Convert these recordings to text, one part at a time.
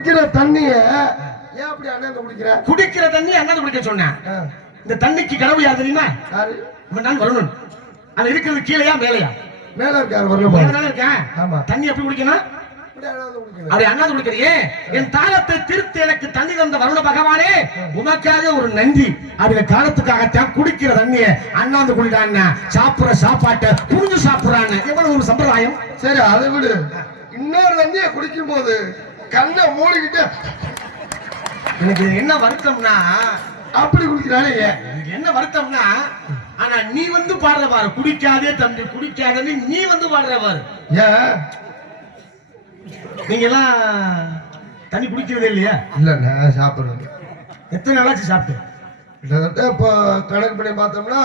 குடிக்கிற தண்ணிய ஏன் அப்படி அண்ணாந்து குடிக்கிற? குடிக்கிற தண்ணி அண்ணாந்து குடிக்க சொன்னேன். இந்த தண்ணிக்கு கடவுள் யார் தெரியுமா? நான் வரணும். அது இருக்கிறது கீழையா மேலையா? மேல இருக்காரு. வரணும் இருக்கேன். ஆமா. தண்ணி எப்படி குடிக்கணும்? அதை அண்ணாந்து குடிக்கிறியே. என் தாளத்தை திருத்தி எனக்கு தண்ணி தந்த வருண பகவானே, உனக்காக ஒரு நன்றி. அதுல காலத்துக்காகத்தான் குடிக்கிற தண்ணிய அண்ணாந்து குடிடான்னு சாப்பிடுற சாப்பாட்டை புரிஞ்சு சாப்பிடுறான்னு எவ்வளவு ஒரு சம்பிரதாயம். சரி, அதை விடு. இன்னொரு தண்ணிய குடிக்கும் போது கண்ணை மூடிக்கிட்டு எனக்கு என்ன வருத்தம்னா அப்படி குடிக்கிறானே. என்ன வருத்தம்னா, ஆனா நீ வந்து பாடுற பாரு, குடிக்காதே தம்பி குடிக்காதன்னு நீ வந்து பாடுற பாரு. ஏன் நீங்க எல்லாம் தண்ணி குடிக்கிறதே இல்லையா? இல்ல, நான் சாப்பிடுறேன். எத்தனை நாளாச்சு சாப்பிட்டு? கிட்டத்தட்ட இப்போ கணக்கு பண்ணி பார்த்தோம்னா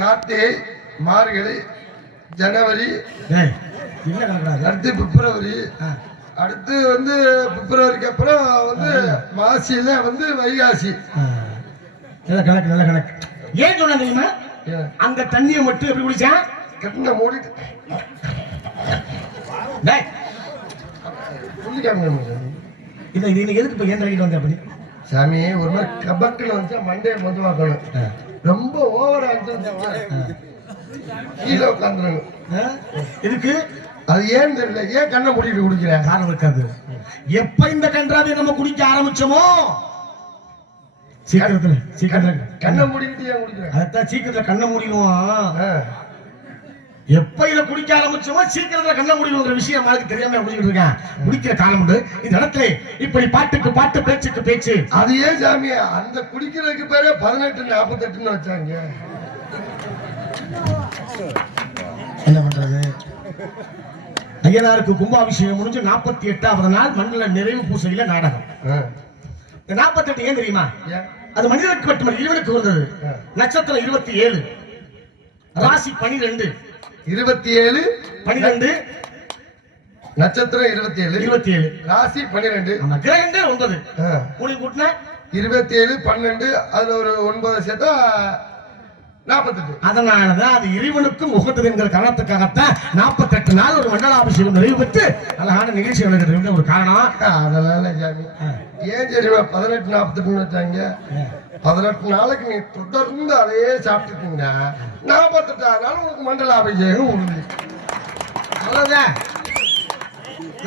கார்த்திகை, மார்கழி, ஜனவரி, அடுத்து பிப்ரவரி, அடுத்து வந்து பிப்ரவரிக்கு அப்புறம் வந்து மாசியில வந்து வைகாசி. கணக்கு நல்ல கணக்கு. ஏன் சொன்ன தெரியுமா? அந்த தண்ணியை மட்டும் எப்படி குடிச்சான்? கண்ணை மூடிட்டு சாமி ஒரு மாதிரி கபக்குன்னு வந்து மண்டையை மதுவாக்கணும். ரொம்ப ஓவரா கீழே உட்காந்துருங்க. இதுக்கு அது ஏன் தெரியல. ஏன் கண்ணை மூடிட்டு குடிக்கிற? காரணம் இருக்காது. எப்ப இந்த கன்றாவை நம்ம குடிக்க ஆரம்பிச்சோமோ சீக்கிரத்துல கண்ணை மூடிக்கிட்டு ஏன் குடிக்கிற? அதான் சீக்கிரத்துல கண்ணை மூடிடுவோம். எப்ப இத குடிக்க ஆரம்பிச்சோமோ சீக்கிரத்துல கண்ண முடியுங்கிற விஷயம் எனக்கு தெரியாம குடிச்சிட்டு இருக்கேன். குடிக்கிற காலம் உண்டு. இந்த இடத்துல இப்படி பாட்டுக்கு பாட்டு, பேச்சுக்கு பேச்சு. அது ஏன் சாமி அந்த குடிக்கிறதுக்கு பேரே 18:48 வச்சாங்க? என்ன பண்றது? ஐயனாருக்கு கும்பாபிஷேகம் முடிஞ்சு 48வது நாள் மண்டல நிறைவு பூசையில நாடகம். இந்த 48 ஏன் தெரியுமா? அது மனிதனுக்கு மட்டுமல்ல இறைவனுக்கு வந்தது. நட்சத்திரம் 27, ராசி 12, 27 12, நட்சத்திரம் 27, ராசி 12, கிரகங்கள் 9. கூடி கூட்டினா 27, 12, அதுல ஒரு 9 சேர்த்தா 48. அதனாலதான் அது இறைவனுக்கும் உகந்தது என்கிற காரணத்துக்காகத்தான் 48 நாள் ஒரு மண்டலாபிஷேகம் நிறைவு பெற்று அழகான நிகழ்ச்சி நடக்கிறது ஒரு காரணம். அதனால சாமி ஏன் தெரியுமா 18:48 வச்சாங்க? 18 நாளைக்கு நீ தொடர்ந்து அதையே சாப்பிட்டுட்டீங்கன்னா 48 நாள் உனக்கு மண்டலாபிஷேகம் உண்டு. அவ்வளவுதான்.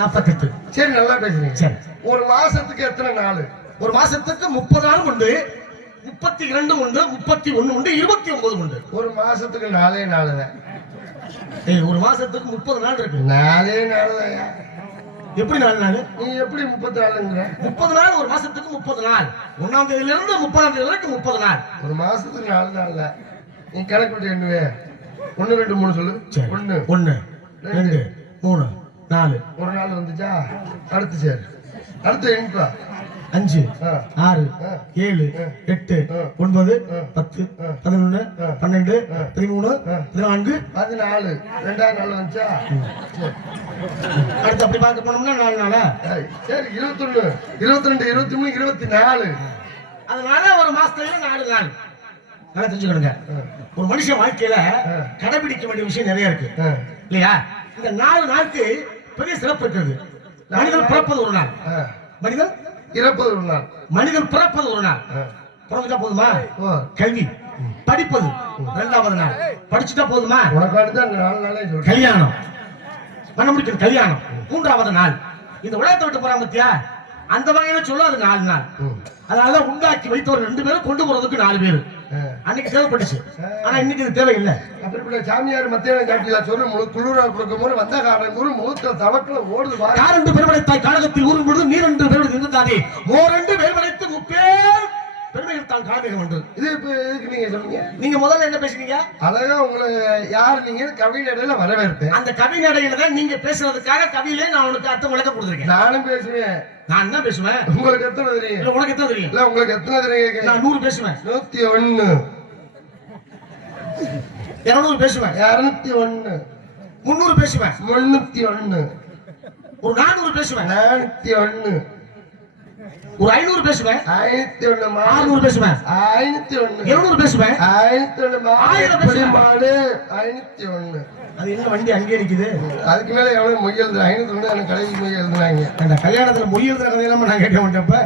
48. சரி, நல்லா பேசுறீங்க. சரி, ஒரு மாசத்துக்கு எத்தனை நாள்? ஒரு மாசத்துக்கு 30 நாள் உண்டு, 32 உண்டு, 31 உண்டு, 29 உண்டு. ஒரு மாசத்துக்கு 4 நாள் தான். ஒரு மாசத்துக்கு 30 நாள் இருக்கு. 4 நாள் தான். எப்படி 4 நாள்? நீ எப்படி 34ங்கற? 30 நாள் ஒரு மாசத்துக்கு 30 நாள். 1ஆம் தேதியில இருந்து 30ஆம் தேதி வரைக்கும் 30 நாள். ஒரு மாசத்துக்கு 4 நாள் தான். நீ கணக்கு பண்ணி என்னவே 1 2 3 சொல்லு. 1 1 2 3 4. ஒரு நாள் வந்துச்சா? அடுத்து சரி, அடுத்து எண்பா 5 6 7 8 9 10 11 12 13 14 14. 2ஆம் நாள் வந்துச்சா? அடுத்து அப்படி பார்க்க போனோம்னா 4 நாளா? சரி, 21 22 23 24. அதனால ஒரு மாசத்துல 4 நாள். நல்லா தெரிஞ்சுக்கணுங்க. ஒரு மனுஷன் வாழ்க்கையில கடைபிடிக்க வேண்டிய விஷயம் நிறைய இருக்கு இல்லையா? இந்த 4 நாளுக்கு பெரிய சிறப்பு இருக்கிறது. மனிதன் பிறப்பது ஒரு நாள், மனிதன் இறப்பது ஒரு நாள், மனிதன் பிறப்பது ஒரு நாள். பிறந்துட்டா போதுமா? கல்வி படிப்பது 2வது நாள். படிச்சுட்டா போதுமா? உனக்கு அடுத்த 4 நாளே சொல்லு. கல்யாணம் பண்ண முடிக்கும், கல்யாணம் 3வது நாள். இந்த உலகத்தை விட்டு போறாங்க பத்தியா, அந்த வகையில சொல்ல அது 4 நாள். அதனாலதான் உண்டாக்கி வைத்தவர் 2 பேரும் கொண்டு போறதுக்கு 4 பேரு அன்னைக்கு தேவைப்பட்டுச்சு. ஆனா இன்னைக்கு இது தேவையில்லை. அப்படிப்பட்ட சாமியார் மத்தியான காட்டில சொல்லு குளிரா கொடுக்கும் போது வந்த காரணம் குரு முகத்துல தவக்கல ஓடுது. காரண்டு பெருமடைத்தாய் காலகத்தில் ஊரும் பொழுது நீரென்று பெருமடை இருந்தாதே மோரென்று பெருமடைத்து முப்பேர் பெருமைகள் தான் காரணம் உண்டு. இது இப்ப எதுக்கு நீங்க சொன்னீங்க? நீங்க முதல்ல என்ன பேசுறீங்க? அழகா உங்களை யார் நீங்க கவிநடையில வரவேற்பேன். அந்த கவிநடையில தான் நீங்க பேசுறதுக்காக கவியிலே நான் உனக்கு அர்த்தம் விளக்க கொடுத்துருக்கேன். நானும் பேசுவேன். நான் தான் பேசுவேன். உங்களுக்கு எத்தனை தெரியும்? இல்ல உனக்கு எத்தனை தெரியும்? இல்ல உங்களுக்கு எத்தனை தெரியும்? நான் 100 பேசுவேன். 101 200 பேசுவேன். 201 300 பேசுவேன். 301 ஒரு 400 பேசுவேன். 401 ஒரு 500 பேசுவேன். 501 600 பேசுவேன். 501 200 பேசுவேன். 501 1001 501 அது என்ன வண்டி அங்கே நிக்குது? அதுக்கு மேல எவ்வளவு மொய் எழுதுற 500 எனக்கு கடைசி மொய் எழுதுனாங்க. அந்த கல்யாணத்துல மொய் எழுதுற கதையெல்லாம் நான் கேட்க மாட்டேன்ப்ப.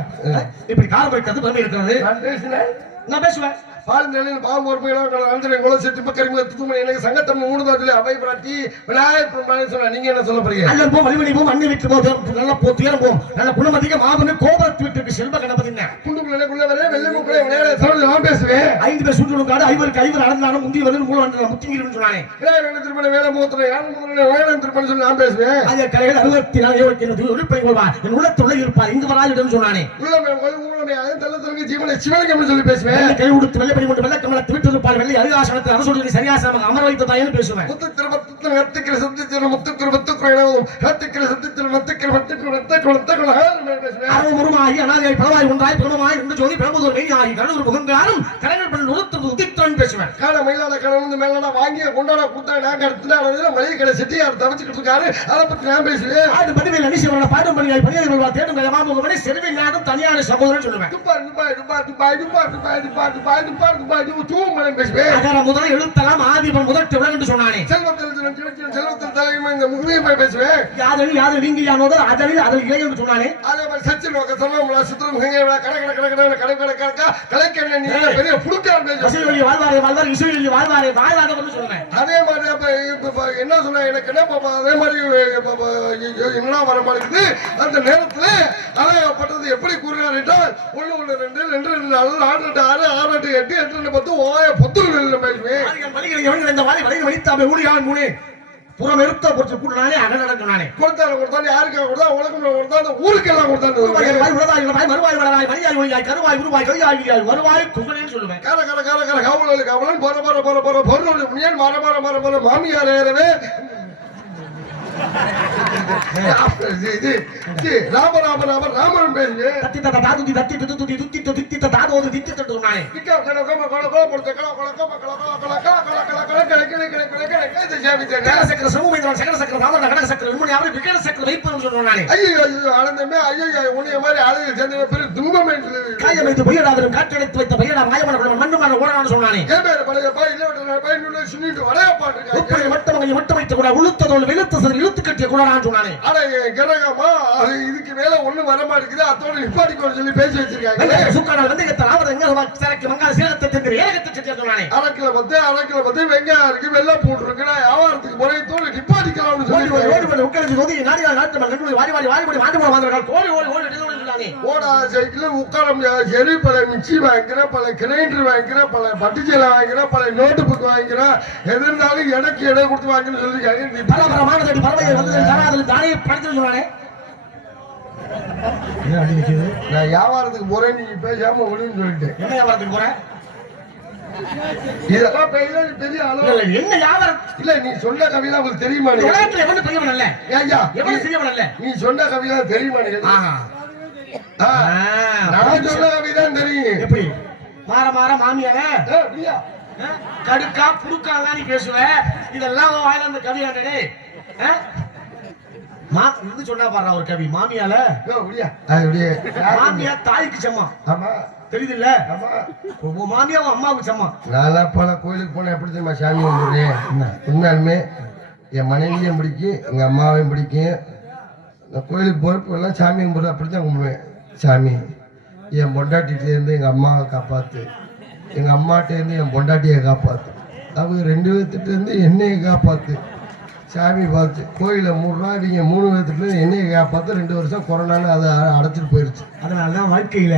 இப்படி கார் போயிட்டு பெருமை இருக்கிறது. நான் பேசுனேன், நான் பேசுவேன். பால் நிலையில் பாவம் பொறுமையில குல சேர்த்து பக்கரிமை துத்துமை எனக்கு சங்கத்தம் 3 தான் சொல்லி அவை பிராட்டி விநாயகர் பெருமாள் சொன்னா. நீங்க என்ன சொல்ல போறீங்க? அல்ல போ வழிமணி போ அண்ணி விட்டு போ நல்லா போ துயரம் போ நல்ல குணமதிக்க மாபன்னு கோபுரத்து வீட்டுக்கு செல்வ கணபதிங்க குண்டுக்குள்ள வரே வெள்ளை மூக்குள்ள விளையாட சொல்றது நான் பேசுவேன். 5 பேர் சுட்டு காடு 5 நடந்தாலும் முந்தி வந்து மூல வந்து முத்திங்கிருன்னு சொன்னானே. விநாயகர் திருமண வேலை மூத்திர யாரும் முதல்ல வேலை திருமணம் சொல்லி நான் பேசுவேன். அதே கலைகள் 64 உறுப்பை கொள்வார் என் உள்ளத்துள்ள இருப்பார் இங்கு வராதுன்னு சொன்னானே. உள்ளமே மூலமே தள்ளத்திற்கு ஜீவனை சிவலிங்கம் சொல்லி பேசுவேன். கை கொடுத்து வெள்ளை படி மட்டும் வெள்ளை கமலத்தை விட்டு இருப்பார் வெள்ளை அருகாசனத்தை அரசு சரியாசனமாக அமர வைத்த தாயன்னு பேசுவேன். முத்துக்கிற ஹத்திக்கிற சத்திக்கிற முத்துக்கிற எனவும் ஹத்திக்கிற சத்திக்கிற மத்துக்கிற மத்துக்கிற அருமுருமாகி அனாதியாய் பலவாய் ஒன்றாய் பிரமமாய் இருந்து ஜோதி பிரமதூர் மெய்யாகி கடலூர் முகங்காரும் கலைஞர் பண்ண உருத்து உதித்தான் பேசுவேன். கால மயிலாட கடவுள் மேலாட வாங்கிய கொண்டாட கூட்டா நாங்க எடுத்துனா மளிகை கடை செட்டியார் தவிச்சுக்கிட்டு இருக்காரு. அதை பத்தி நான் பேசுவேன். ஆடு பதிவில் அணிசவன பாடும் பணியாய் பணியாய் கொள்வா தேடும் மாமுகமணி செருவி நாடும் தனியான சகோதரன் சொல்லுவேன். முதல் எழுத்தலாம் ஆதிபன் முதல் விளங்கு சொன்னானே. செல்வத்தில் தலைமை இந்த முகமையை பேசுவேன். யாதனி யாதனி நீங்க யானோதோ அதனில் அதில் இளைய என்று சொன்னானே. அதே மாதிரி சச்சின் நோக்க சொல்லுவோம்ல சித்திரம் கலைக்கண்ண நீ பெரிய புடுக்கார் இசைவெளி வாழ்வாரே வாழ்வார் இசைவெளி வாழ்வாரே வாழ்வாதவர்னு சொல்லுவேன். அதே மாதிரி அப்ப என்ன சொன்ன எனக்கு என்ன பாப்பா அதே மாதிரி என்ன வர மாட்டேங்குது. அந்த நேரத்துல அழகப்பட்டது எப்படி கூறினார் என்றால் 1 1 2 2 2 6 8 6 6 8 8 8 10 ஓய பொத்துகள் பேசுவேன். இந்த மாதிரி வலையில் வலித்தாமை ஊழியான் மூணே புறம் எடுத்த பொறுத்து கூட்டினானே அகநடங்க நானே கொடுத்தாரு யாருக்காக கொடுத்தா உலகம் கொடுத்தா அந்த ஊருக்கெல்லாம் கொடுத்தாரு. மறுவாய் வளராய் மணியாய் ஒழியாய் கருவாய் உருவாய் கையாய் வருவாய் குகனேன்னு சொல்லுவேன். கர கர கர கர கவலன் கவலன் போற போற போற போற பொருள் முனியன் மர மர மர மர மாமியார் ஏறவே ராம ராம ராம ராமன் பேரு தத்தி தத்த தாதுதி தத்தி துதி துதி துத்தி துதி தித்த தாதோது தித்தி தட்டு நானே. நிக்க கல கல கல கல போடு கல கல கல கல கல கல கல கல கல கல சக்கர சக்கர சமூகேந்திரன் சக்கர சக்கர ராமன் கடக சக்கர உண்மை அவரை விகட சக்கர வைப்பன்னு சொல்றானே நானே. ஐயோ ஐயோ ஆனந்தமே ஐயோ உன்னைய மாதிரி அழகு சேர்ந்த பெரிய துன்பமே காயம் வைத்து பையடாதரும் காற்றடைத்து வைத்த பையடா மாயமான மண்ணுமான ஓடான்னு சொன்னானே. ஏபேர பழைய பை இல்ல பை இன்னும் சுனிட்டு வரைய பாட்டுங்க உப்பை மட்டும் வைத்து கூட உளுத்ததோடு வெளுத்த சரி இழுத்து கட்டிய கூடான்னு சொன்னானே. அட கிரகமா அது இதுக்கு மேல ஒண்ணும் வர மாட்டேங்குது. அதோட நிப்பாட்டிக்கோன்னு சொல்லி பேசி வச்சிருக்காங்க. சுக்கானால் வந்து எத்தனாவது எங்க சரக்கு மங்காள சேலத்தை தெரிஞ்சு ஏகத்தை செட்டியா சொன்னானே. அரைக்கில பத்து வெங்காயம் இருக்கு வெள்ளை பூண்டு இருக்கு வியாபாரத்துக்கு முறை தோடு நிப்பாட்டிக்கலாம்னு சொல்லி உட்காந்து ஒதுங்கி நாட்டு மக்கள் வாரி வாரி வாரி மாட்டு போல வந்தார்கள். கோடி ஓடி ஓடி சொன்னானே. ஓடா சைக்கிள் உட்கார முடியாது. சரி பல மிக்சி வாங்கிக்கிறேன், பல கிரைண்டர் வாங்கிக்கிறேன், பல பட்டுச்சீலை வாங்கிக்கிறேன், பல நோட்டு புக் வாங்கிக்கிறேன். எது இருந்தாலும் எனக்கு இடம் கொடுத்து வாங்கின்னு சொல்லிருக்காங்க. பரபரமானது பறவை வந்து தராது தானே படிச்சு சொன்னானே. நான் வியாபாரத்துக்கு போறேன் நீங்க பேசாம ஒழுங்கு சொல்லிட்டு என்ன வியாபாரத்துக்கு போறேன் இதெல்லாம் பெரிய அளவு என்ன வியாபாரம் இல்ல. நீ சொன்ன கவிதா உங்களுக்கு தெரியுமா? எவனு பெரியவன் அல்ல ஐயா எவனு பெரியவன் அல்ல. நீ சொன்ன கவிதா தெரியுமா? நான் சொன்ன கவிதா தெரியும். எப்படி மாற மாற மாமியார கடுக்கா புடுக்காங்க நீ பேசுவ. இதெல்லாம் வாயில அந்த கவியாண்டே இது சொன்னா பாரு ஒரு கவி மாமியால மாமியா தாய்க்கு சம்மா. ஆமா தெரியுது இல்ல மாமியாவும் அம்மாவுக்கு சம்மா. நான் பல கோயிலுக்கு போன எப்படி தெரியுமா சாமி கும்பிடுறேன். உண்மையாலுமே என் மனைவியும் பிடிக்கும் எங்க அம்மாவையும் பிடிக்கும். நான் கோயிலுக்கு போறப்ப எல்லாம் சாமி கும்பிடுறேன் அப்படித்தான் கும்பிடுவேன். சாமி என் பொண்டாட்டிகிட்டேருந்து எங்க அம்மாவை காப்பாத்து, எங்க அம்மாட்டேருந்து என் பொண்டாட்டியை காப்பாத்து, அவங்க 2 பேர்த்திட்டேருந்து என்னையை காப்பாத்து. சாமி பார்த்து கோயில 3 ரூபா இவங்க 3 பேர்த்துட்டு என்னையை காப்பாத்து. 2 வருஷம் கொரோனான்னு அதை அடைச்சிட்டு போயிருச்சு. அதனாலதான் வாழ்க்கையில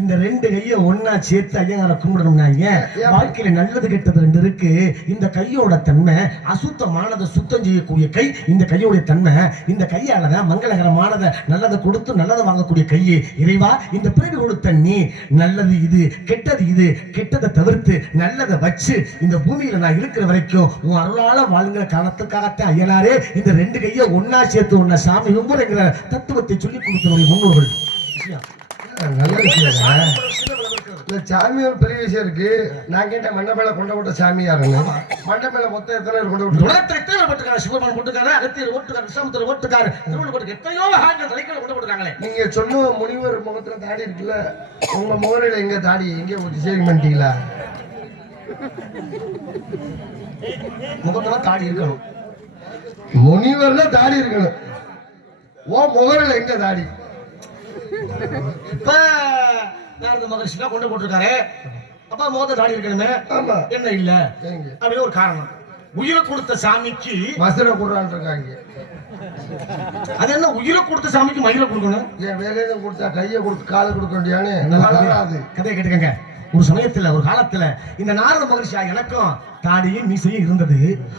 இந்த 2 கையை ஒன்னா சேர்த்து ஐயங்கார கும்பிடணும்னாங்க. வாழ்க்கையில நல்லது கெட்டது 2 இருக்கு. இந்த கையோட தன்மை அசுத்தமானதை சுத்தம் செய்யக்கூடிய கை இந்த கையோட தன்மை. இந்த கையாலதான் மங்களகரமானதை நல்லதை கொடுத்து நல்லதை வாங்கக்கூடிய கையே. இறைவா இந்த பிறவி கொடுத்த நீ நல்லது இது கெட்டது இது கெட்டதை தவிர்த்து நல்லதை வச்சு இந்த பூமியில நான் இருக்கிற வரைக்கும் உன் அருளால வாழ்கிற காலத்துக்காகத்தான் ஐயனாரே இந்த 2 கையை ஒன்னா சேர்த்து ஒன்னா சாமி கும்பிடுங்கிற தத்துவத்தை சொல்லி கொடுத்தவங்க முன்னோர்கள். நல்ல விஷயம் இல்ல. சாமி ஒரு பெரிய விஷயம் இருக்கு. நான் கேட்டேன் மண்டபேல கொண்ட விட்ட சாமியாருன்னு. மண்டபேல மொத்தம் எத்தனை பேர் கொண்ட விட்டு? சிவபான் போட்டுக்காரு, அகத்தியர் ஓட்டுக்காரு, விசாமத்தர் ஓட்டுக்காரு, திருவள்ளுவர் போட்டு எத்தனையோ தலைகளை கொண்டு போட்டுருக்காங்களே. நீங்க சொன்ன முனிவர் முகத்துல தாடி இருக்குல்ல, உங்க முகரையில எங்க தாடி எங்க போட்டு சேவிங் பண்ணிட்டீங்களா? முகத்துல தாடி இருக்கணும். முனிவர்ல தாடி இருக்கணும். ஓ முகரில் எங்க தாடி? இப்ப நாரத மகரிஷி கொண்டு போட்டிருக்காரு. அப்பா முகத்தை தாடி இருக்கணுமே. ஆமா. என்ன இல்ல எங்க அப்படின்னு ஒரு காரணம். உயிரை கொடுத்த சாமிக்கு மசுரை கொடுறான் இருக்காங்க. அது என்ன உயிரை கொடுத்த சாமிக்கு மயிரை கொடுக்கணும்? ஏன் வேலையை கொடுத்தா கையை கொடுத்து காலை கொடுக்க வேண்டியானே. கதையை கேட்டுக்கங்க. ஒரு சமயத்துல ஒரு காலத்துல இந்த நாரத மகரிஷியா எனக்கும் தாடியும் மீசையும் இருந்தது.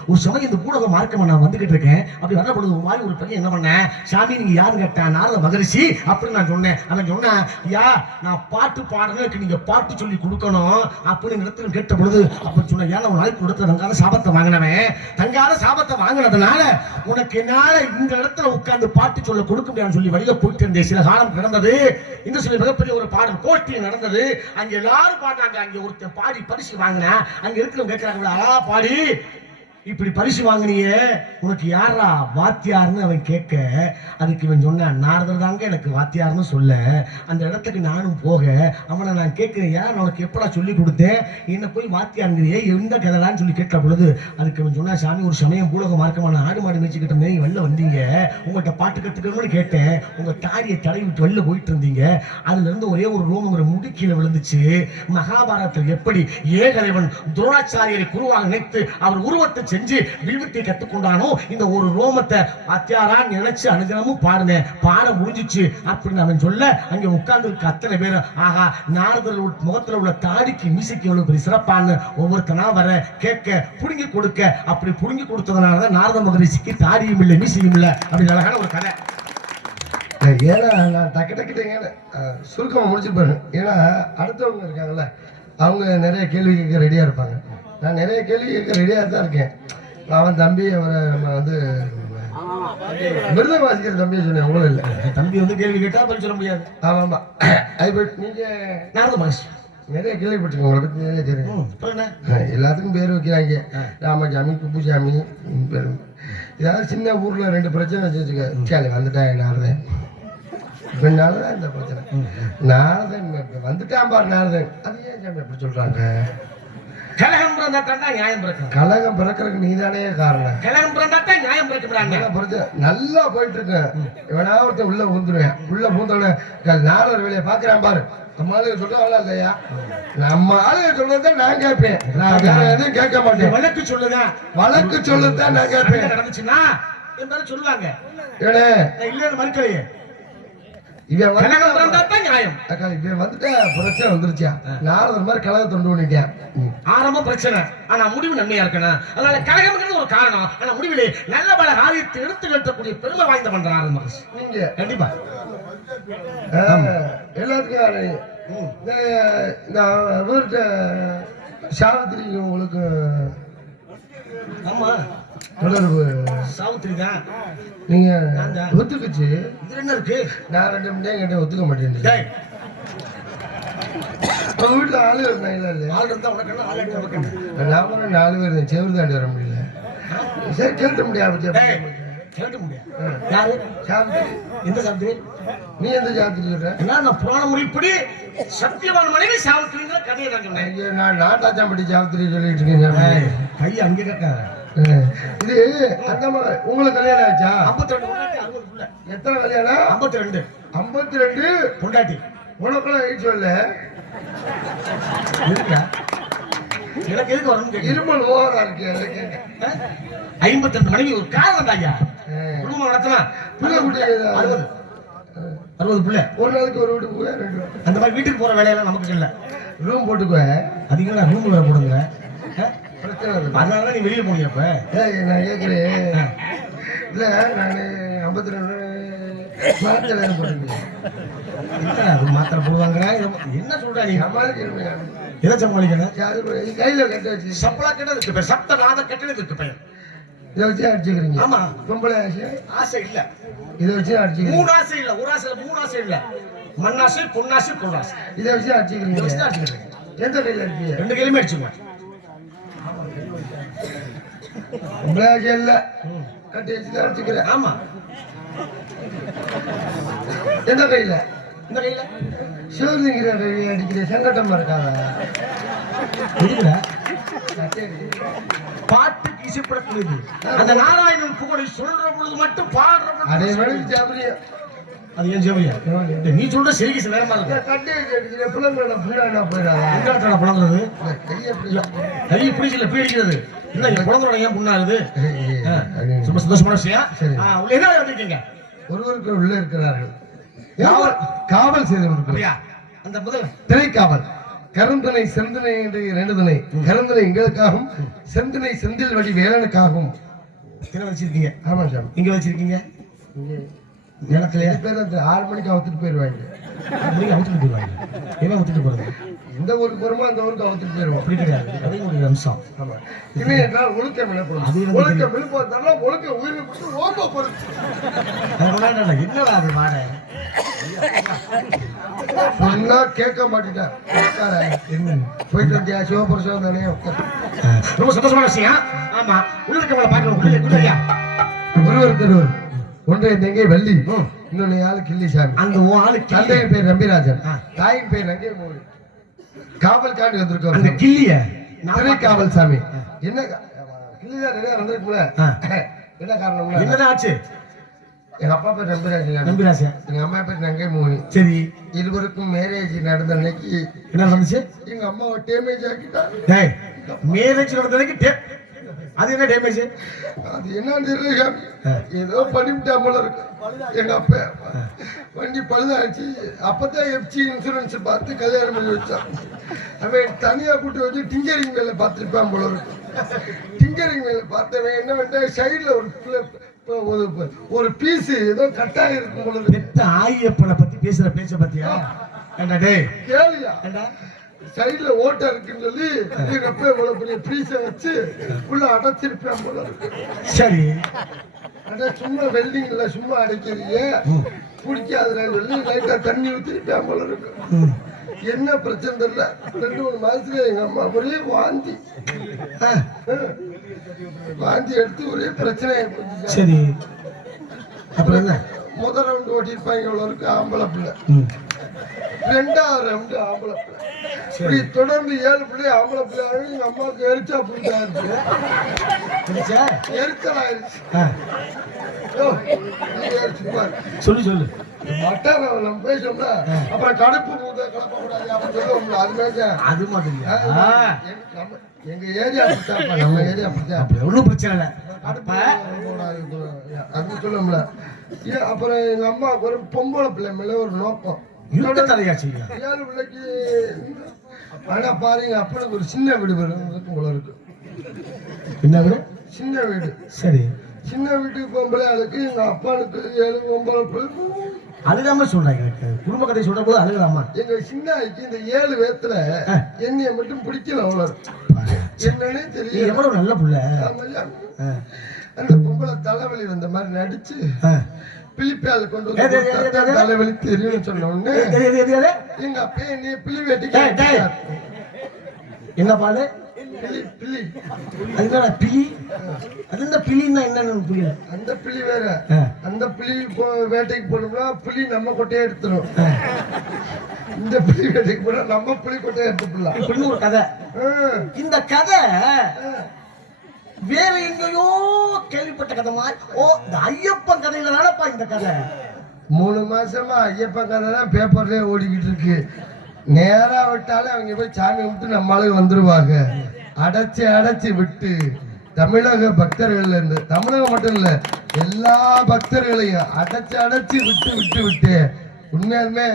ஒரு சமயம் இந்த பூலக மார்க்கம் நான் வந்துகிட்டு இருக்கேன். அப்படி வர பொழுது ஒரு மாதிரி ஒரு பையன் என்ன பண்ணேன், சாமி நீங்க யாருன்னு கேட்டேன். நாரத மகரிஷி அப்படின்னு நான் சொன்னேன். அவன் சொன்னேன், ஐயா நான் பாட்டு பாடுறதுக்கு நீங்க பாட்டு சொல்லி கொடுக்கணும் அப்படின்னு இடத்துல கேட்ட பொழுது அப்ப சொன்னேன், ஏன்னா ஒரு நாளைக்கு இடத்துல தங்காத சாபத்தை வாங்கினவன், தங்காத சாபத்தை வாங்கினதுனால உனக்கு என்னால இந்த இடத்துல உட்கார்ந்து பாட்டு சொல்ல கொடுக்க முடியாதுன்னு சொல்லி வழியில போயிட்டு இருந்தேன். சில காலம் கிடந்தது. இந்த சில மிகப்பெரிய ஒரு பாடல் போட்டி நடந்தது. அங்க எல்லாரும் பாட்டாங்க. அங்க ஒருத்தன் பாடி பரிசு வாங்கினேன். அங்க இருக்கிறவங்க கேட்கிறாங்க, பாடி இப்படி பரிசு வாங்கினியே உனக்கு யாரா வாத்தியார்னு அவன் கேட்க, அதுக்கு இவன் சொன்னான், நாரதர் தாங்க எனக்கு வாத்தியார்னு சொல்ல. அந்த இடத்துக்கு நானும் போக அவனை நான் கேட்கிறேன், யார் உனக்கு எப்படா சொல்லி கொடுத்தேன், என்ன போய் வாத்தியாருங்கிறியே எந்த கதைலான்னு சொல்லி கேட்ட பொழுது அதுக்கு இவன் சொன்னா, சாமி ஒரு சமயம் பூலக மார்க்கமான ஆடு மாடு மேய்ச்சிக்கிட்ட இருந்தேன், வெளில வந்தீங்க, உங்கள்கிட்ட பாட்டு கத்துக்கணும்னு கேட்டேன், உங்க தாடியை தடவி விட்டு வெளில போயிட்டு இருந்தீங்க, அதுல இருந்து ஒரே ஒரு ரோமங்கிற முடி கீழே விழுந்துச்சு. மகாபாரதத்தில் எப்படி ஏகலைவன் துரோணாச்சாரியரை குருவாக நினைத்து அவர் உருவத்தை செஞ்சு வில்வித்தை கத்துக்கொண்டானோ, இந்த ஒரு ரோமத்தை அத்தியாரா நினைச்சு அனுதினமும் பாடுனேன். பாட முடிஞ்சிச்சு அப்படின்னு அவன் சொல்ல, அங்க உட்கார்ந்து இருக்க அத்தனை பேரும், ஆஹா நாரதர் முகத்துல உள்ள தாடிக்கு மீசைக்கு எவ்வளவு பெரிய சிறப்பான்னு ஒவ்வொருத்தனா வர கேட்க புடுங்கி கொடுக்க, அப்படி புடுங்கி கொடுத்ததுனாலதான் நாரத மகரிஷிக்கு தாடியும் இல்லை மீசையும் இல்லை அப்படின்னு அழகான ஒரு கதை. ஏன்னா நான் டக்கு சுருக்கமா முடிச்சுப்பாரு. ஏன்னா அடுத்தவங்க இருக்காங்கல்ல, அவங்க நிறைய கேள்வி கேட்க ரெடியா இருப்பாங்க. நான் நிறைய கேள்வி கேட்க ரெடியா தான் இருக்கேன். அவன் தம்பி அவரை நம்ம வந்து மிருதம் வாசிக்கிற தம்பியை சொன்னேன். அவ்வளவு இல்லை, தம்பி வந்து கேள்வி கேட்டா பதில் சொல்ல முடியாது. ஆமா ஆமா. அது நீங்க நாரத மகரிஷி நிறைய கேள்விப்பட்டிருக்கோம், உங்களை பத்தி நிறைய தெரியும். எல்லாத்துக்கும் பேர் வைக்கிறாங்க, ராமசாமி குப்புசாமி பேர். ஏதாவது சின்ன ஊர்ல ரெண்டு பிரச்சனை வச்சுக்க, சரி வந்துட்டான் நாரதன், இப்பனாலதான் இந்த பிரச்சனை. நாரதன் வந்துட்டான் பாரு நாரதன், அது ஏன் சாமி அப்படி சொல்றாங்க? கலகம் பிறந்தாத்தான் நியாயம் பிறக்கும். கலகம் பிறக்கிறதுக்கு நீதானே காரணம். கலகம் பிறந்தாத்தான் நியாயம் பிறக்கிறாங்க. நல்லா போயிட்டு இருக்கேன், இவனா ஒருத்தன் உள்ள பூந்துருவேன். உள்ள பூந்தோட நாரதர் வேலையை பாக்குறான் பாரு. நம்ம ஆளுங்க சொல்றாங்களா இல்லையா? நம்ம ஆளுங்க சொல்றதுதான் நான் கேட்பேன், நான் எதுவும் கேட்க மாட்டேன். வழக்கு சொல்லுதான், வழக்கு சொல்லுதான் நான் கேட்பேன். நடந்துச்சுன்னா எல்லாரும் சொல்லுவாங்க, ஏனே இல்லன்னு மறுக்கலையே. இவன் நியாயம். இவன் வந்துட்டா பிரச்சனை வந்துருச்சா, நாரதர் மாதிரி கலகம் தொண்டு பண்ணிட்டேன். ஆரம்ப பிரச்சனை, ஆனா முடிவு நன்மையா இருக்கணும். அதனால கலகம்ங்கிறது ஒரு காரணம், ஆனா முடிவிலே நல்ல பல காரியத்தை எடுத்து கட்டக்கூடிய பெருமை வாய்ந்த பண்றாரு மகரிஷி. நீங்க கண்டிப்பா எல்லாத்துக்கும் சாவித்திரி உங்களுக்கு ஆமா தொடர்பு சாவித்திரி தான். நீங்க ஒத்துக்குச்சு, இது என்ன இருக்கு? நான் 2 மணி நேரம் கேட்டேன், ஒத்துக்க மாட்டேன். உங்க வீட்டுல ஆளு இருந்தாங்களா இல்லையா? ஆள் இருந்தா உனக்கு என்ன, ஆள் எடுத்து நாமளும் 4 பேர் இருந்தேன், செவரு தாண்டி வர முடியல. சரி கேட்க முடியாது, கேட்க முடியாது. யாரு சாவித்திரி? எந்த சாவித்திரி? நீ எந்த சாவித்திரி சொல்ற? நான் புராண முறைப்படி சத்தியவான் மனைவி சாவித்திரிங்கிற கதையை நான் சொன்னேன். நான் நாட்டாச்சாம்பட்டி சாவித்திரி சொல்லிட்டு இருக்கேன். கை அங்கே கேட்காத. இது அந்த மாதிரி உங்களுக்கு கல்யாணம் ஆச்சா? 52 எத்தனை கல்யாணம்? 52. 52 பொண்டாட்டி. உனக்குள்ள ஆயிடுச்சு சொல்ல எனக்கு எதுக்கு வரணும்? இருமல் ஓவரா இருக்கு. 52 மனைவி ஒரு காரணம் ஐயா. குடும்பம் நடத்தலாம். பிள்ளை குட்டி 60 பிள்ளை. ஒரு நாளைக்கு ஒரு வீட்டுக்கு போய் 2 அந்த மாதிரி வீட்டுக்கு போற வேலையெல்லாம் நமக்கு இல்லை. ரூம் போட்டுக்குவ. அதிகமா ரூம் வேற போடுங்க. பிரச்சனை இருக்கு. அதனாலதான் நீ வெளியே போனீங்க. அப்ப நான் கேட்கிறேன், இல்ல நான் 52 மாத்திரை போட்டுருக்கேன். மாத்திரை போடுவாங்க. என்ன சொல்ற நீ? எதை சமாளிக்கணும்? கையில கட்ட வச்சு சப்பலா கெட்டதுக்கு பேர், சப்த நாத கெட்டதுக்கு பேர். இதை வச்சு அடிச்சுக்கிறீங்க. ஆமா, பொம்பளை ஆசை ஆசை இல்ல. இதை வச்சு அடிச்சுக்கிறீங்க. 3 ஆசை இல்ல, ஒரு ஆசை 3 ஆசை இல்ல. மண்ணாசை, பொன்னாசை, பொருளாசை. இதை வச்சு அடிச்சுக்கிறீங்க. வச்சு அடிச்சுக்கிறீங்க. எந்த கையில அடிப்பீங்க? 2 கையிலுமே அடிச்சுங்க. பொம்பளை ஆசை இல்ல, கட்டி வச்சுதான் அடிச்சுக்கிறேன். ஆமா. எந்த கையில? இந்த கையில சிவலிங்கிற கையை அடிக்கிற சங்கட்டமா இருக்காத? தெரியல. பாட்டுக்கு இசைப்படக்கூடியது. அந்த நாராயணன் புகழை சொல்ற பொழுது மட்டும் பாடுற அதே பொழுது மாதிரி ஜாபரியா அது ஏன் ஜெபியா? நீ சொல்ற செய்கை வேற மாதிரி இருக்கு. கட்டி அடிக்கிற பிள்ளைங்களோட பிள்ளை போயிடாதா எங்க இடத்துல புலங்குறது? கையை பிள்ளை கை பிடிக்கல பீடிக்கிறது என்ன? என் குழந்தையோட ஏன் புண்ணாகுது? ரொம்ப சந்தோஷமான விஷயம். உள்ள என்ன வந்திருக்கீங்க? ஒருவருக்கு உள்ள இருக்கிறார்கள். காவல் செய்து அப்படியா? அந்த முதல் திரைக்காவல் கருந்தனை செந்தனை என்று 2 திணை. கருந்தனை எங்களுக்காகவும் செந்தனை செந்தில் வடி வேலனுக்காகவும் வச்சிருக்கீங்க. ஆமா சாமி. இங்க வச்சிருக்கீங்க நிலத்திலேயே பேர் 6 மணிக்கு அவுத்துட்டு போயிருவாங்க. அவுத்துட்டு போயிருவாங்க. என்ன அவுத்துட்டு போறது? இந்த ஊருக்கு போறோமோ அந்த ஊருக்கு அவுத்துட்டு போயிருவோம். அப்படி கிடையாது. அதே ஒரு அம்சம். ஆமா. இல்லை என்றால் ஒழுக்கம் விழப்படும். ஒழுக்கம் விழுப்பதால ஒழுக்க உயிரை விட்டு ஓம்ப போறது. என்னடா அது வாட சொன்னா கேட்க மாட்டேன். போயிட்டு வந்தியா சிவபுருஷன் தானே. ரொம்ப சந்தோஷமான விஷயம். ஆமா உள்ள இருக்கவங்கள பாக்கலாம். ஒருவருக்கு ஒன்றைய தங்கை வள்ளி, இன்னொன்னு ஆளு கிள்ளிசாமி. அந்த ஆளு தந்தையின் பேர் நம்பிராஜன், தாயின் பேர் நங்கை மோடி. காவல் காண்டி வந்திருக்கோம். அந்த கிள்ளிய திரைக்காவல் சாமி. என்ன கிள்ளிதான் நிறைய வந்திருக்குல்ல, என்ன காரணம்னா என்னதான் ஆச்சு? எங்க அப்பா பேர் நம்பிராஜன், நம்பிராஜன். எங்க அம்மா பேர் நங்கை மோனி. சரி, இருவருக்கும் மேரேஜ் நடந்த அன்னைக்கு என்ன நடந்துச்சு? எங்க அம்மாவை டேமேஜ் ஆக்கிட்டாங்க. மேரேஜ் நடந்ததுக்கு அது என்ன டேமேஜ்? அது என்னன்னு தெரியல, ஏதோ பண்ணிவிட்டா போல இருக்கு. எங்க அப்பா வண்டி பழுதாச்சு. அப்பதான் எஃப்சி இன்சூரன்ஸ் பார்த்து கல்யாணம் பண்ணி வச்சான். அவன் தனியா கூட்டு வச்சு டிங்கரிங் மேல பார்த்துருப்பான் போல இருக்கு. டிங்கரிங் மேல பார்த்தவன் என்ன பண்ண, சைட்ல ஒரு பீஸ் ஏதோ கட்டாக இருக்கும் போல இருக்கு. ஆயப்பனை பத்தி பேசுற பேச்ச பத்தியா? கேளியா? சைட்ல ஓட்ட இருக்குன்னு சொல்லி எங்க அப்பா இவ்வளவு பெரிய பீஸ வச்சு உள்ள அடைச்சிருப்பேன் போல இருக்கு. சரி, அட சும்மா வெல்டிங் இல்ல, சும்மா அடைக்கிறீங்க பிடிக்காதுன்னு சொல்லி லைட்டா தண்ணி ஊத்திருப்பேன் போல இருக்கு. என்ன பிரச்சனை தெரியல, 2-3 மாசத்துல எங்க அம்மா ஒரே வாந்தி எடுத்து ஒரே பிரச்சனை. சரி, அப்புறம் என்ன? முதல் ரவுண்டு ஓட்டிருப்பாங்க இவ்வளவு இருக்கு ஆம்பளை பிள்ளை, 2ஆவது ரவுண்டு ஆம்பளை பிள்ளை. இப்படி தொடர்ந்து 7 பிள்ளை ஆம்பளை பிள்ளை. எங்க அம்மாவுக்கு எரிச்சா பிடிச்சா இருக்கு, எரிச்சல் ஆயிருச்சு. சொல்லு சொல்லு. மட்டன் நம்ம பேசோம்னா அப்புறம் கடுப்பு மூத்த கலப்ப கூடாது அப்படின்னு சொல்லுவோம்ல, அது மாதிரி அது மாதிரி எங்க ஏரியா அப்படித்தான், நம்ம ஏரியா அப்படித்தான். ஒன்றும் பிரச்சனை இல்லை அது சொல்லுவோம்ல. அப்புறம் எங்க அம்மாவுக்கு ஒரு பொம்பளை பிள்ளை மேல ஒரு நோக்கம். 7 பிள்ளைக்கு. ஆனா பாருங்க, அப்பனுக்கு ஒரு சின்ன வீடு இருக்கும் போல இருக்கு. என்ன வீடு? சின்ன வீடு. சரி, சின்ன வீட்டுக்கு பொம்பளை ஆளுக்கு எங்க அப்பானுக்கு 7 பொம்பளை பிள்ளை. அழுகாம சொல்றாங்க. குடும்ப கதை சொல்ற போது அழுகலாமா? எங்க சின்னாய்க்கு இந்த 7 பேத்துல என்னைய மட்டும் பிடிக்கல. அவ்வளவு என்னன்னே தெரியல. எவ்வளவு நல்ல புள்ள. அந்த பொம்பளை தலைவலி வந்த மாதிரி நடிச்சு பிலிப்பியால கொண்டு வந்து தலைவலி தெரியும் சொன்ன உடனே எங்க அப்பா என்னைய பிலி வேட்டிக்கு. என்ன பாலு? பிலி. அதுதான் பிலி. அது இந்த பிலின்னா என்னன்னு புரியல. அந்த பிலி வேற. அந்த பிலி வேட்டைக்கு போனோம்னா புலி நம்ம கொட்டையை எடுத்துரும். இந்த புலி வேட்டைக்கு போனா நம்ம புலி கொட்டையை எடுத்துக்கலாம். இப்படின்னு ஒரு கதை. இந்த கதை வேற எங்கேயோ கேள்விப்பட்ட கதை மாதிரி. ஓ, இந்த ஐயப்பன் கதையில தானப்பா இந்த கதை. 3 மாசமா ஐயப்பன் கதை தான் பேப்பர்லயே ஓடிக்கிட்டு இருக்கு. நேரா விட்டாலே அவங்க போய் சாமி கும்பிட்டு நம்மளுக்கு வந்துருவாங்க. அடைச்சு விட்டு தமிழக பக்தர்கள் இருந்து, தமிழகம் மட்டும் இல்ல எல்லா பக்தர்களையும் அடைச்சு விட்டு உண்மையாலுமே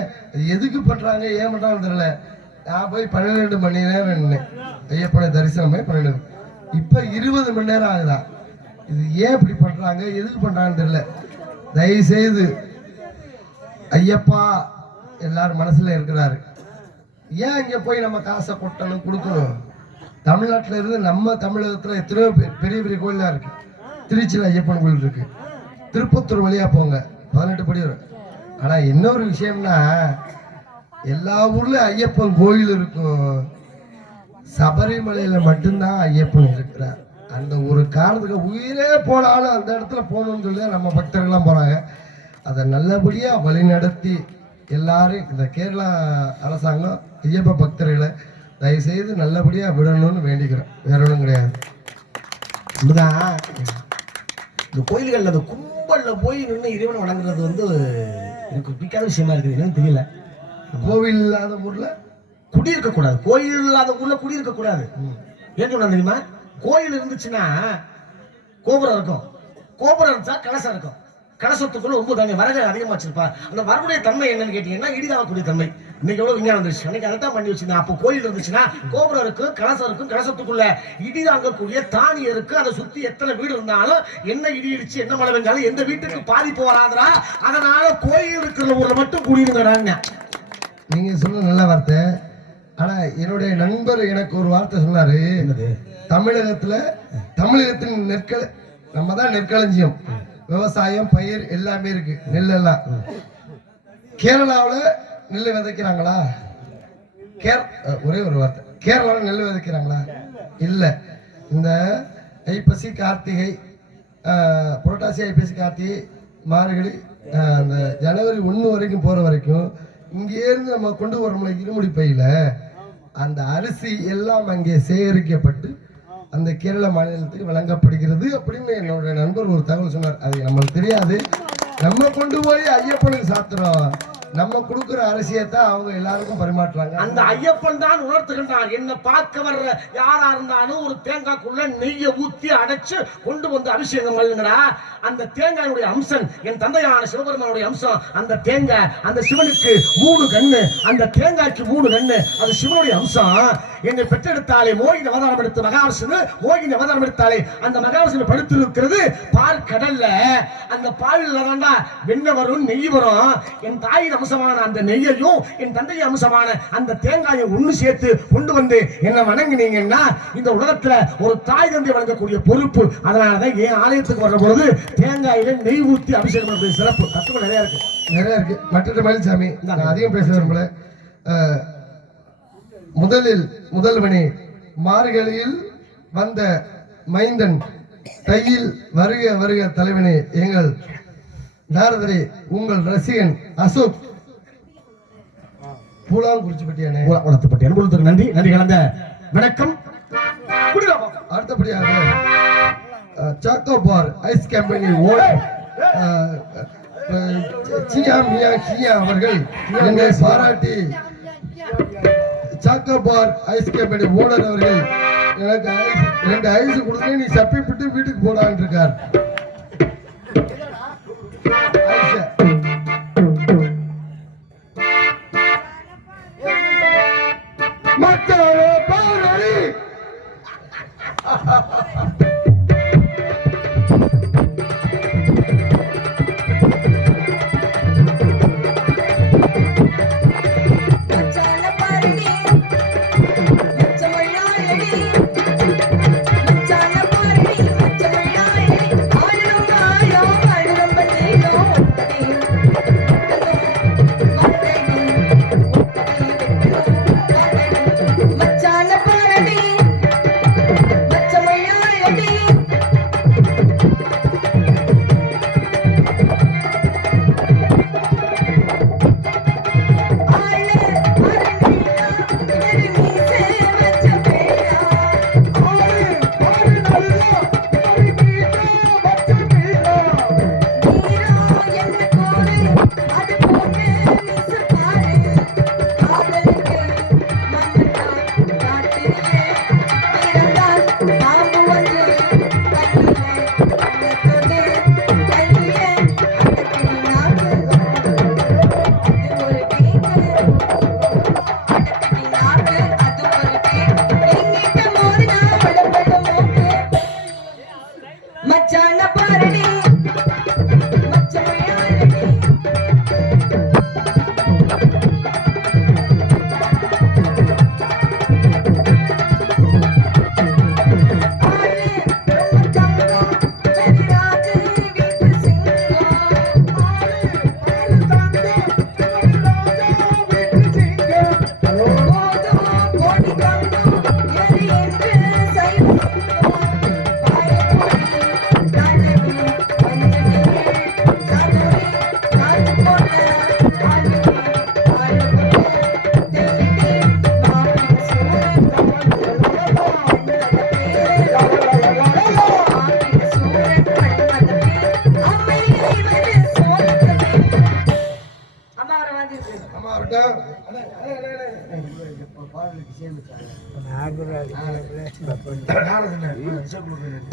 எதுக்கு பண்றாங்க, ஏன் பண்றாங்கன்னு தெரியல. நான் போய் 12 மணி நேரம் நின்னேன் ஐயப்பனை தரிசனம் போய் 12. இப்ப 20 மணி நேரம் ஆகுதான். இது ஏன் இப்படி பண்றாங்க, எதுக்கு பண்றாங்கன்னு தெரியல. தயவு செய்து ஐயப்பா எல்லாரும் மனசுல இருக்கிறாரு. ஏன் இங்க போய் நம்ம காசை கொட்டணும் கொடுக்கணும்? தமிழ்நாட்டில இருந்து நம்ம தமிழகத்துல எத்தனையோ பெரிய பெரிய கோயிலா இருக்கு. திருச்சியில் ஐயப்பன் கோயில் இருக்கு. திருப்பத்தூர் வழியா போங்க, 18 படி வரும். ஆனா இன்னொரு விஷயம்னா, எல்லா ஊர்லயும் ஐயப்பன் கோயில் இருக்கும், சபரிமலையில மட்டும்தான் ஐயப்பன் இருக்கிறார். அந்த ஒரு காரணத்துக்கு உயிரே போனாலும் அந்த இடத்துல போகணும்னு சொல்லி நம்ம பக்தர்கள்லாம் போறாங்க. அதை நல்லபடியா வழி நடத்தி எல்லாரும் இந்த கேரளா அரசாங்கம் ஐயப்ப பக்தர்களை தயவு செய்து நல்லபடியா விடணும்னு வேண்டிக்கிறோம், வேற ஒன்றும் கிடையாது. இதுதான் இந்த கோயில்கள்ல அந்த கும்பல்ல போய் நின்று இறைவனை வணங்குறது வந்து எனக்கு பிடிக்காத விஷயமா இருக்குது. என்னன்னு தெரியல. கோவில் இல்லாத ஊர்ல குடியிருக்க கூடாது, கோயில் இல்லாத ஊர்ல குடியிருக்க கூடாது. ஏன் சொன்னா தெரியுமா? கோயில் இருந்துச்சுன்னா கோபுரம் இருக்கும், கோபுரம் இருந்தா கலசம் இருக்கும், கலசத்துக்குள்ள ரொம்ப தண்ணி வரகு அதிகமா வச்சிருப்பா. அந்த வரவுடைய தன்மை என்னன்னு கேட்டீங்கன்னா இடிதாகக்கூடிய தன்மை. இன்னைக்கு எவ்வளவு விஞ்ஞானம் வந்துருச்சு, அன்னைக்கு அதை தான் பண்ணி வச்சிருந்தேன். அப்போ கோயில் இருந்துச்சுன்னா கோபுரம் இருக்கும், கலசம் இருக்கும், கலசத்துக்குள்ள இடிதாங்கக்கூடிய தானி இருக்கு. அதை சுத்தி எத்தனை வீடு இருந்தாலும் என்ன இடி இடிச்சு என்ன மழை பெஞ்சாலும் எந்த வீட்டுக்கு பாதிப்பு வராதரா. அதனால கோயில் இருக்கிற ஊர்ல மட்டும் குடியிருங்க. நீங்க சொன்ன நல்ல வார்த்தை. ஆனா என்னுடைய நண்பர் எனக்கு ஒரு வார்த்தை சொன்னாரு. தமிழகத்தின் நம்ம தான் நெற்களஞ்சியம், விவசாயம், பயிர் எல்லாமே இருக்கு, நெல்லெல்லாம். கேரளாவில் நெல் விதைக்கிறாங்களா? ஒரே ஒரு வார்த்தை, கேரளாவில் நெல் விதைக்கிறாங்களா? இல்லை. இந்த ஐப்பசி கார்த்திகை, புரட்டாசி, ஐப்பசி, கார்த்திகை, மார்கழி, அந்த ஜனவரி 1 வரைக்கும் போற வரைக்கும் இங்கேருந்து நம்ம கொண்டு வரோம்ல இருமுடி பையில, அந்த அரிசி எல்லாம் அங்கே சேகரிக்கப்பட்டு அந்த கேரள மாநிலத்துக்கு வழங்கப்படுகிறது அப்படின்னு என்னோட நண்பர் ஒரு தகவல் சொன்னார். அது நம்மளுக்கு தெரியாது. நம்ம கொண்டு போய் ஐயப்பனுக்கு சாத்துறோம், நம்ம கொடுக்குற அரிசியத்தான் அவங்க எல்லாருக்கும் பரிமாற்றுறாங்க. அந்த ஐயப்பன் தான் உணர்த்துகின்றான். என்ன பார்க்க வர்ற யாரா இருந்தாலும் ஒரு தேங்காய்க்குள்ள நெய்யை ஊத்தி அடைச்சு கொண்டு வந்து அபிஷேகம் பண்ணுங்கடா. அந்த தேங்காயுடைய அம்சம் என் தந்தையான சிவபெருமானுடைய அம்சம். அந்த தேங்காய் அந்த சிவனுக்கு 3 கண்ணு, அந்த தேங்காய்க்கு 3 கண்ணு, அது சிவனுடைய அம்சம். என்னை பெற்றெடுத்தாலே மோகினி அவதாரம் எடுத்து மகாவிஷ்ணு, மோகினி அவதாரம் எடுத்தாலே அந்த மகாவிஷ்ணு படுத்து இருக்கிறது பால் கடல்ல. அந்த பாலில் தாண்டா வெண்ணெய் வரும், நெய் வரும். என் தாயின் அம்சமான அந்த நெய்யையும் என் தந்தை அம்சமான அந்த தேங்காயை ஒண்ணு சேர்த்து கொண்டு வந்து என்ன வணங்கினீங்கன்னா இந்த உலகத்துல ஒரு தாய் தந்தை வணங்கக்கூடிய பொறுப்பு. அதனாலதான் என் ஆலயத்துக்கு வர்ற பொழுது தேங்காயில நெய் ஊத்தி அபிஷேகம் பண்ணக்கூடிய சிறப்பு தத்துவம் நிறைய இருக்கு. மற்ற மயில்சாமி, நான் அதிகம் பேச விரும்பல. முதல்வனே, மார்கழியில் வந்த மைந்தன் கையில் வருக வருக தலைவனே, எங்கள் நாரதரே, உங்கள் ரசிகன் அசோக் பூலாங்குறிச்சிப்பட்டியானே வளர்த்துப்பட்டி அனுபவத்துக்கு நன்றி கலந்த வணக்கம். அடுத்தபடியாக சாக்கோ பார் ஐஸ் கம்பெனி சியா மியா கியா அவர்கள் என்னை பாராட்டி choco bar ice company owner அவர்கள் எனக்கு 2 ஐஸ் கொடுத்து நீ சப்பி விட்டு வீட்டுக்கு போடான்னு இருக்கார். மச்ச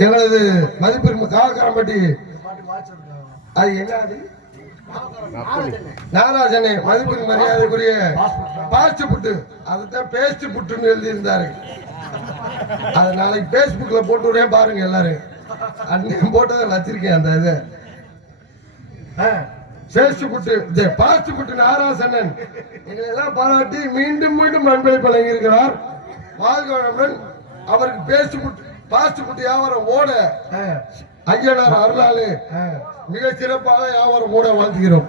எங்களது மதிப்பிற்கு காவக்காரம்பட்டி அது என்ன நாராஜனே மதிப்பிற்கு மரியாதைக்குரிய பாஸ்ட் புட்டு அதைத்தான் பேஸ்ட் புட்டுன்னு எழுதி இருந்தாரு. அது நாளைக்கு பேஸ்புக்ல போட்டு விடுறேன் பாருங்க எல்லாரும். அன்னைக்கு போட்டதை வச்சிருக்கேன் அந்த இது பேஸ்ட் புட்டு பாஸ்ட் புட்டு நாராசனன் எங்களை எல்லாம் பாராட்டி மீண்டும் மீண்டும் நண்பரை பழங்கி இருக்கிறார். வாழ்க அவருக்கு பேஸ்ட் புட்டு பாஸ்ட் புட்டு வியாபாரம் ஓட ஐயனார் அருளாலே மிக சிறப்பாக வியாபாரம் ஓட வாழ்த்துகிறோம்.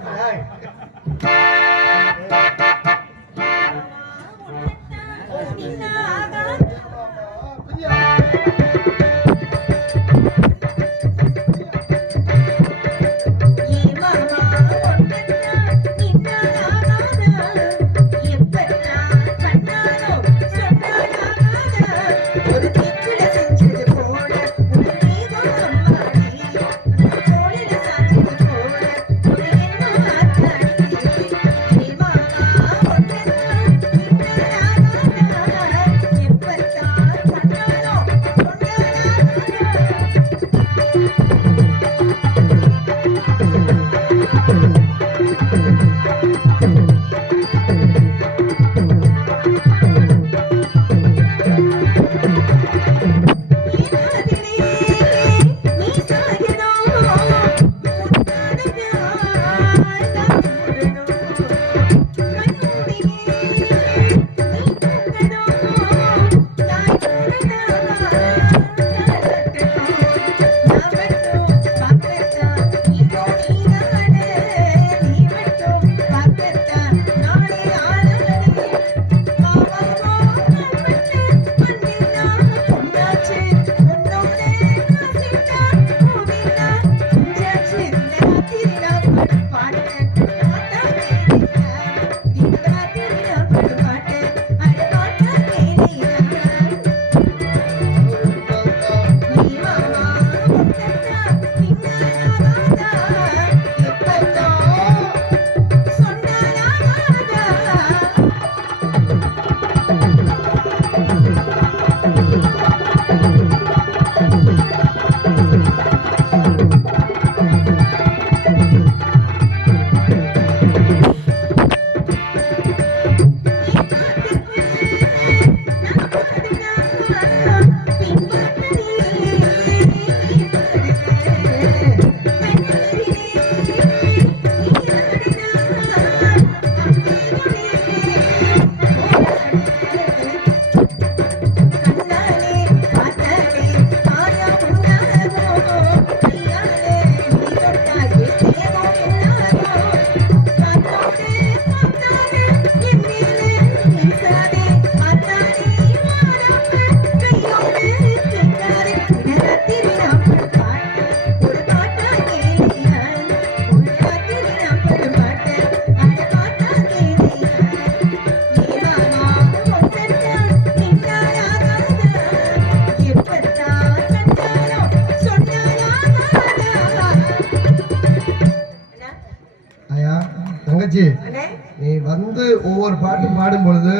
நீ வந்து ஒவ்வொரு பாட்டும் பாடும் பொழுது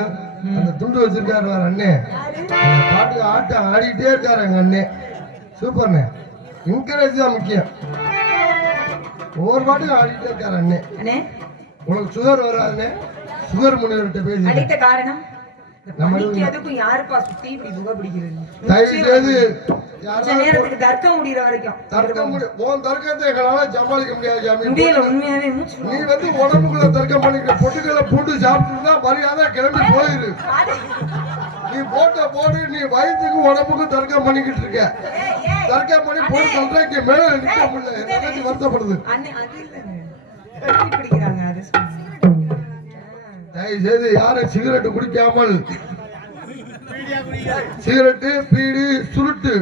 அந்த துண்டு வச்சிருக்காரு அண்ணே அந்த பாட்டுக்கு ஆட்டம் ஆடிட்டே இருக்காரு எங்க அண்ணே. சூப்பர்ண்ணே. என்கரேஜ் தான் முக்கியம். ஒவ்வொரு பாட்டுக்கும் ஆடிட்டே இருக்காரு அண்ணே. உங்களுக்கு சுகர் வராதுண்ணே. சுகர் முனிவர்கிட்ட பேசி காரணம் அதுக்கும் யாருப்பா சுத்தி இப்படி புகை பிடிக்கிறது? தர்க்கம் முடிகிற வரைக்கும் தர்க்கத்தை எங்களால சமாளிக்க முடியாது. உண்மையாவே நீ வந்து உடம்புக்குள்ள தர்க்கம் பண்ணிக்கிற பொட்டுக்களை போட்டு சாப்பிட்டுருந்தா மரியாதை கிளம்பி போயிரு. நீ போடு நீ வயிற்றுக்கு உடம்புக்கும் தர்க்கம் பண்ணிக்கிட்டு இருக்க. தர்க்கம் பண்ணி போட்டு சொல்றேன் இங்க மேல நிற்க முடியல. வருத்தப்படுது. தயவுசெய்து யாரும் சிகரெட் குடிக்காமல் சிகரெட்டு பீடி சுருட்டு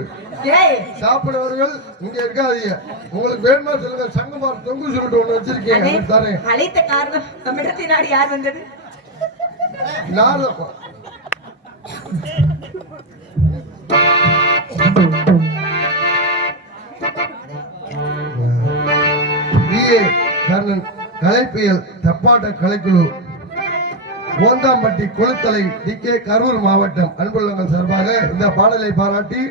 சாப்பிடுறவர்கள் இங்க இருக்காதீங்க. உங்களுக்கு வேணுமா சொல்லுங்க. சங்கமார் தொங்கு சுருட்டு ஒண்ணு வச்சிருக்கேன் தரேன். அழைத்த காரணம் தமிழத்தினாடி யார் வந்தது? கலைப்பியல் தப்பாட்ட கலைக்குழு ஓந்தாம்பட்டி கொளுத்தலை டி.கே. கரூர் மாவட்டம் அன்புள்ளங்கள் சார்பாக இந்த பாடலை பாராட்டி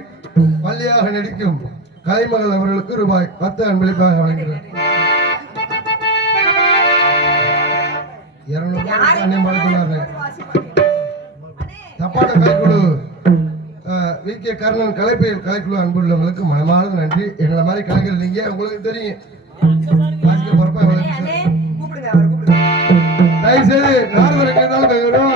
பள்ளியாக நடிக்கும் கலைமகள் அவர்களுக்கு ரூபாய் 10 அன்பளிப்பாக வழங்குகிறார். 200 தப்பான கலைக்குழு வி.கே. கர்ணன் கலைப்பெயர் கலைக்குழு அன்புள்ளவங்களுக்கு மனமார்ந்த நன்றி. எங்களை மாதிரி கலைஞர் நீங்க உங்களுக்கு தெரியும். கூப்பிடுங்க அவர் கூப்பிடுங்க. தயவு செய்து நார்வரை இருந்தாலும்